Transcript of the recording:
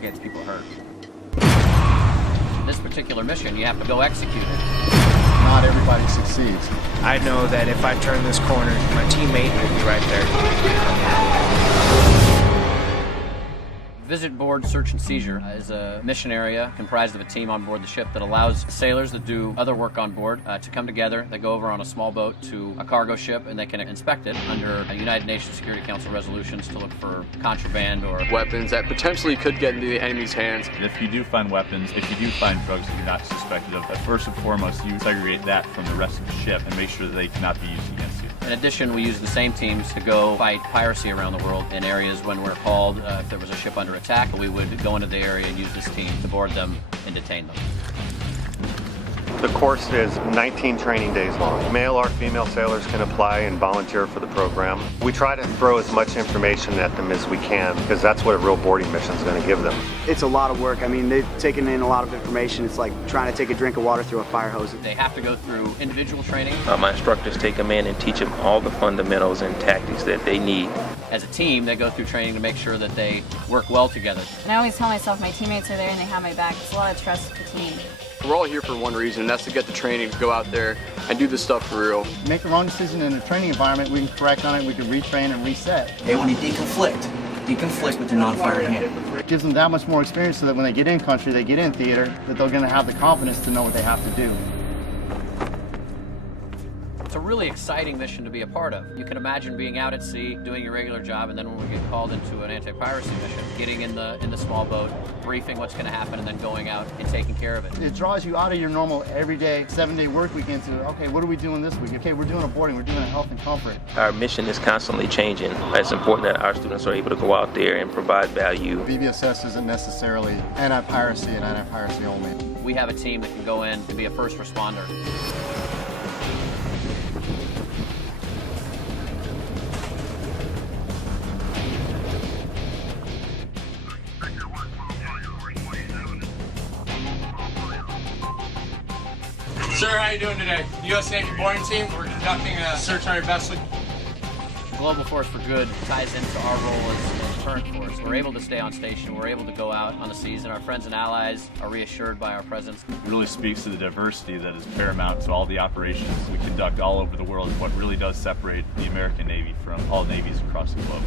gets people hurt. This particular mission, you have to go execute it. Not everybody succeeds. I know that if I turn this corner, my teammate will be right there. Visit Board Search and Seizure is a mission area comprised of a team on board the ship that allows sailors that do other work on board to come together. They go over on a small boat to a cargo ship and they can inspect it under United Nations Security Council resolutions to look for contraband or weapons that potentially could get into the enemy's hands. If you do find weapons, if you do find drugs that you're not suspected of, first and foremost you segregate that from the rest of the ship and make sure that they cannot be used against you. In addition, we use the same teams to go fight piracy around the world in areas when we're called. If there was a ship under attack, we would go into the area and use this team to board them and detain them. The course is 19 training days long. Male or female sailors can apply and volunteer for the program. We try to throw as much information at them as we can because that's what a real boarding mission is going to give them. It's a lot of work. I mean, they've taken in a lot of information. It's like trying to take a drink of water through a fire hose. They have to go through individual training. My instructors take them in and teach them all the fundamentals and tactics that they need. As a team, they go through training to make sure that they work well together. And I always tell myself my teammates are there and they have my back. It's a lot of trust with the team. We're all here for one reason, and that's to get the training to go out there and do this stuff for real. Make a wrong decision in a training environment, we can correct on it, we can retrain and reset. They want to deconflict with their non-firing hand. It gives them that much more experience so that when they get in country, they get in theater, that they're going to have the confidence to know what they have to do. It's a really exciting mission to be a part of. You can imagine being out at sea, doing your regular job, and then when we get called into an anti-piracy mission, getting in the small boat, briefing what's going to happen, and then going out and taking care of it. It draws you out of your normal everyday 7-day work week into, okay, what are we doing this week? Okay, we're doing a boarding, we're doing a health and comfort. Our mission is constantly changing. It's important that our students are able to go out there and provide value. VBSS isn't necessarily anti-piracy and anti-piracy only. We have a team that can go in and be a first responder. Sir, how you doing today? U.S. Navy boarding team. We're conducting a search on your vessel. Global Force for Good ties into our role as current force. We're able to stay on station. We're able to go out on the seas, and our friends and allies are reassured by our presence. It really speaks to the diversity that is paramount to all the operations we conduct all over the world and what really does separate the American Navy from all navies across the globe.